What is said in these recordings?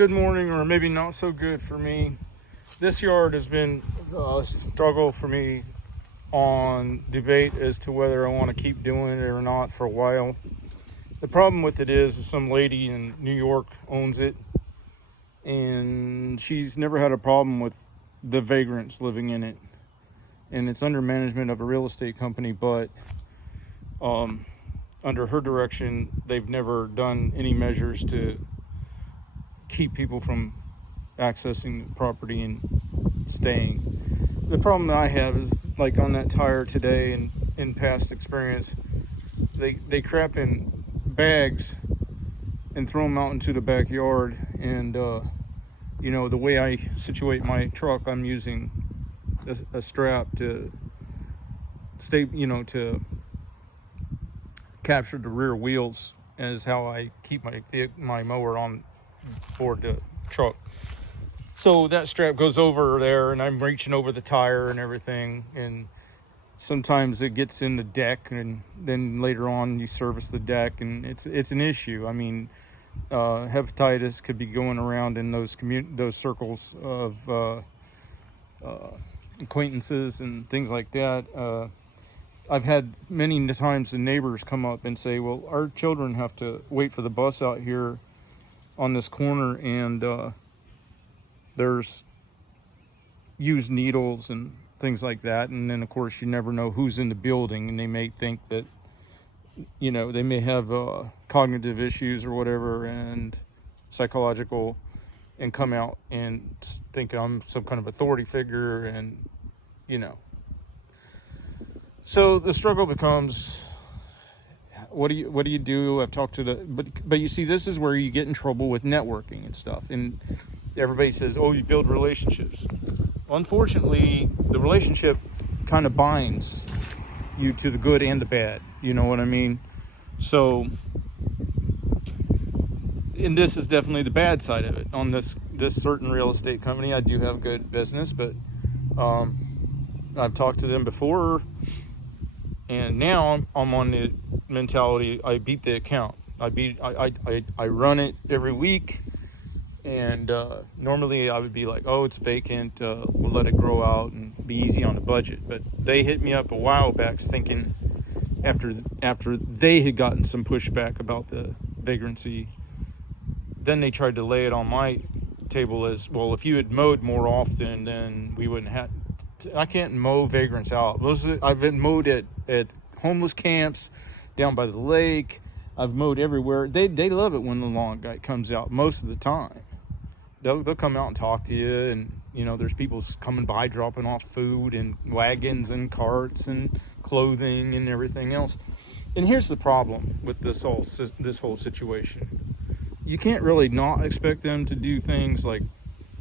good morning, or maybe not so good for me. This yard has been a struggle for me on debate as to whether I want to keep doing it or not for a while. The problem with it is some lady in New York owns it, and she's never had a problem with the vagrants living in it. And it's under management of a real estate company, but under her direction, they've never done any measures to keep people from accessing the property and staying. The problem that I have is, like on that tire today and in past experience, they crap in bags and throw them out into the backyard. And the way I situate my truck, I'm using a strap to stay, to capture the rear wheels, as how I keep my mower on board the truck. So that strap goes over there, and I'm reaching over the tire and everything, and sometimes it gets in the deck, and then later on you service the deck, and it's an issue. I mean, hepatitis could be going around in those circles of acquaintances and things like that. I've had many times the neighbors come up and say, well, our children have to wait for the bus out here on this corner, and there's used needles and things like that. And then of course you never know who's in the building, and they may think that, they may have cognitive issues or whatever, and psychological, and come out and think I'm some kind of authority figure, and so the struggle becomes, what do you do? I've talked to but you see, this is where you get in trouble with networking and stuff, and everybody says, oh, you build relationships. Well, unfortunately, the relationship kind of binds you to the good and the bad, you know what I mean? So, and this is definitely the bad side of it. On this certain real estate company, I do have good business, but I've talked to them before, and now I'm on the mentality, I beat the account. I run it every week, and normally I would be like, oh, it's vacant, we'll let it grow out and be easy on the budget. But they hit me up a while back thinking, after they had gotten some pushback about the vagrancy, then they tried to lay it on my table as, well, if you had mowed more often, then we wouldn't have. I can't mow vagrants out. I've been mowed at homeless camps, down by the lake. I've mowed everywhere. They love it when the lawn guy comes out most of the time. They'll come out and talk to you, and there's people coming by dropping off food and wagons and carts and clothing and everything else. And here's the problem with this whole situation. You can't really not expect them to do things like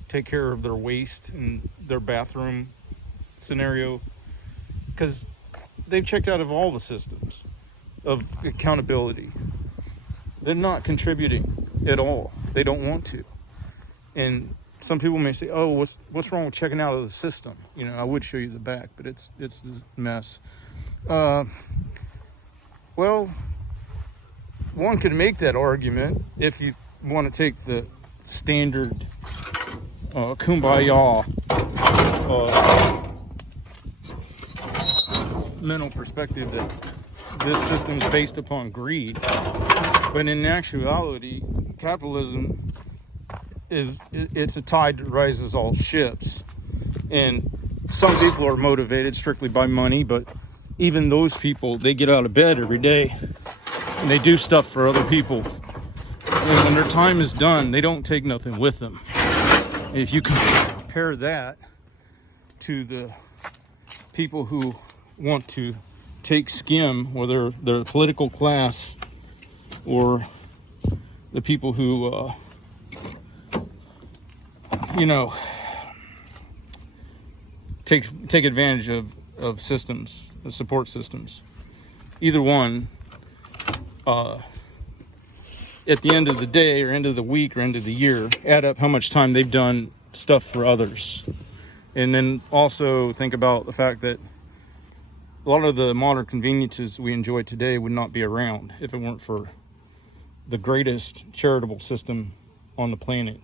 take care of their waste and their bathroom scenario, because they've checked out of all the systems of accountability. They're not contributing at all. They don't want to. And some people may say, oh, what's wrong with checking out of the system? I would show you the back, but it's this mess. Well, one could make that argument if you want to take the standard kumbaya mental perspective that this system is based upon greed. But in actuality, capitalism it's a tide that rises all ships. And some people are motivated strictly by money, but even those people, they get out of bed every day and they do stuff for other people. And when their time is done, they don't take nothing with them. If you compare that to the people who want to take skim, whether they're the political class or the people who take advantage of systems, of support systems, either one, at the end of the day or end of the week or end of the year, add up how much time they've done stuff for others. And then also think about the fact that a lot of the modern conveniences we enjoy today would not be around if it weren't for the greatest charitable system on the planet,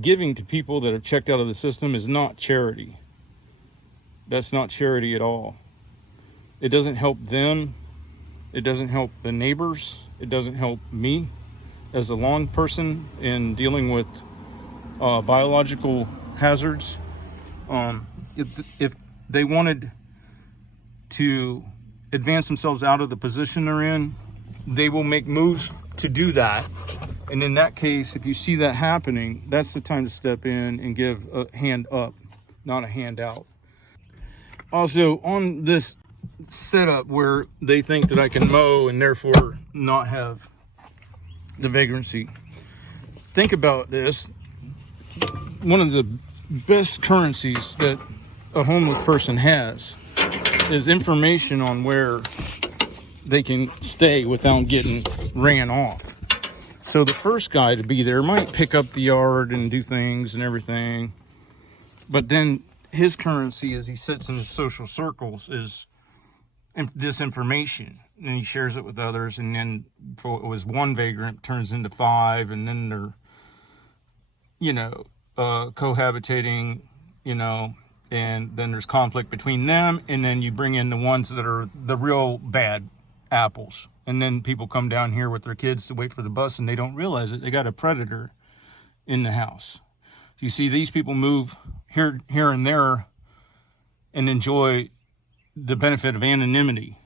Giving to people that are checked out of the system is not charity. That's not charity at all. It doesn't help them. It doesn't help the neighbors. It doesn't help me as a lawn person in dealing with biological hazards. If they wanted to advance themselves out of the position they're in, they will make moves to do that. And in that case, if you see that happening, that's the time to step in and give a hand up, not a hand out. Also, on this setup where they think that I can mow and therefore not have the vagrancy, think about this. One of the best currencies that a homeless person has is information on where they can stay without getting ran off. So the first guy to be there might pick up the yard and do things and everything, but then his currency as he sits in his social circles is this information, and he shares it with others, and then it was one vagrant turns into 5, and then they're, cohabitating, and then there's conflict between them, and then you bring in the ones that are the real bad apples, and then people come down here with their kids to wait for the bus, and they don't realize it. They got a predator in the house. You see, these people move here and there and enjoy the benefit of anonymity.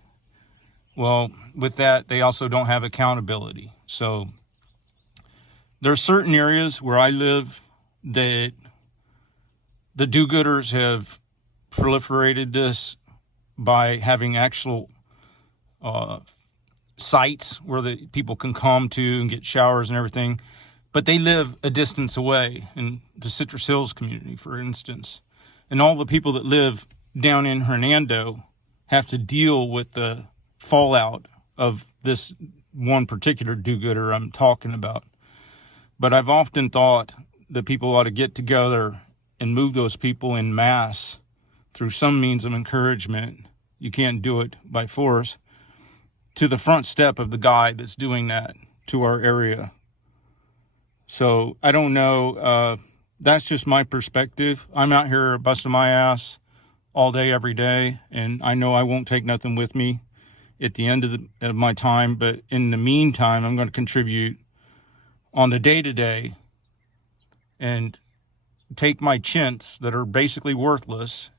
Well, with that, they also don't have accountability. So there are certain areas where I live that the do-gooders have proliferated this by having actual sites where the people can come to and get showers and everything. But they live a distance away in the Citrus Hills community, for instance. And all the people that live down in Hernando have to deal with the fallout of this one particular do-gooder I'm talking about. But I've often thought that people ought to get together and move those people in mass through some means of encouragement. You can't do it by force. To the front step of the guy that's doing that to our area. So I don't know. That's just my perspective. I'm out here busting my ass all day, every day, and I know I won't take nothing with me at the end of my time. But in the meantime, I'm going to contribute on the day-to-day and take my chintz that are basically worthless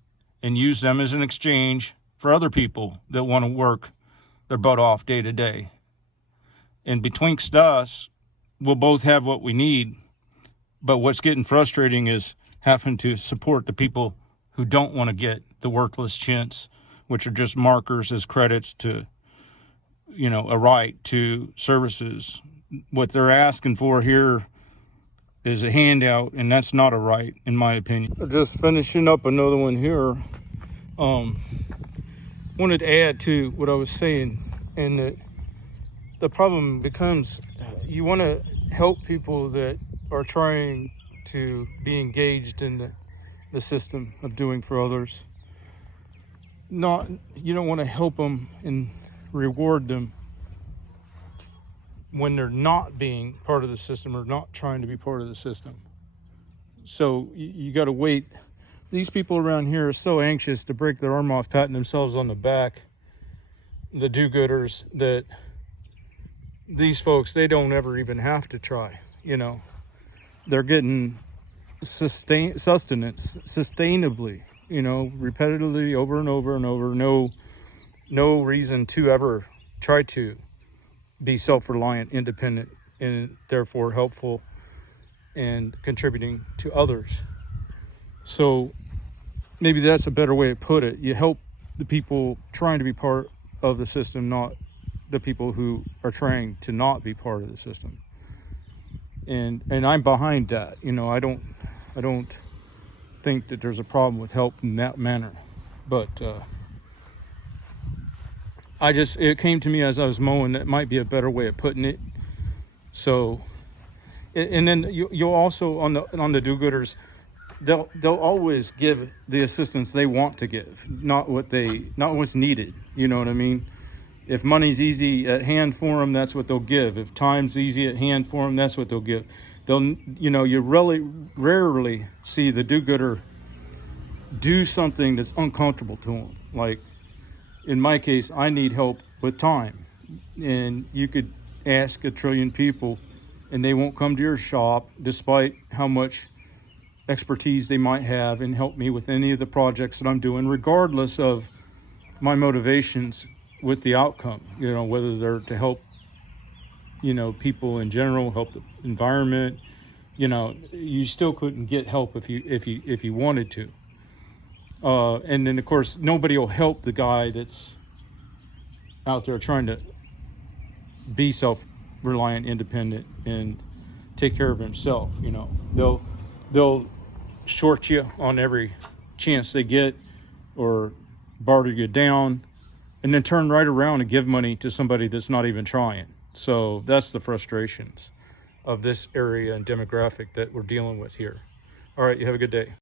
and use them as an exchange for other people that want to work their butt off day-to-day. And betwixt us, we'll both have what we need, but what's getting frustrating is having to support the people who don't want to get the worthless chintz, which are just markers as credits to, a right to services. What they're asking for here is a handout, and that's not a right, in my opinion. Just finishing up another one here. Wanted to add to what I was saying, and that the problem becomes you want to help people that are trying to be engaged in the system of doing for others. You don't want to help them and reward them when they're not being part of the system or not trying to be part of the system. So you got to wait. These people around here are so anxious to break their arm off, patting themselves on the back, the do-gooders, that these folks, they don't ever even have to try. They're getting sustenance sustainably, repetitively over and over and over. No reason to ever try to be self-reliant, independent, and therefore helpful and contributing to others. So maybe that's a better way to put it. You help the people trying to be part of the system, not the people who are trying to not be part of the system. And I'm behind that. I don't think that there's a problem with help in that manner. But it came to me as I was mowing that might be a better way of putting it. So, and then you'll also on the do-gooders, they'll always give the assistance they want to give, not what's needed. You know what I mean? If money's easy at hand for them, that's what they'll give. If time's easy at hand for them, that's what they'll give. you really rarely see the do-gooder do something that's uncomfortable to them. Like in my case, I need help with time, and you could ask a trillion people and they won't come to your shop despite how much expertise they might have and help me with any of the projects that I'm doing, regardless of my motivations with the outcome, whether they're to help, people in general, help the environment. You still couldn't get help if you wanted to. And then of course, nobody will help the guy that's out there trying to be self-reliant, independent, and take care of himself. They'll short you on every chance they get, or barter you down, and then turn right around and give money to somebody that's not even trying. So that's the frustrations of this area and demographic that we're dealing with here. All right, you have a good day.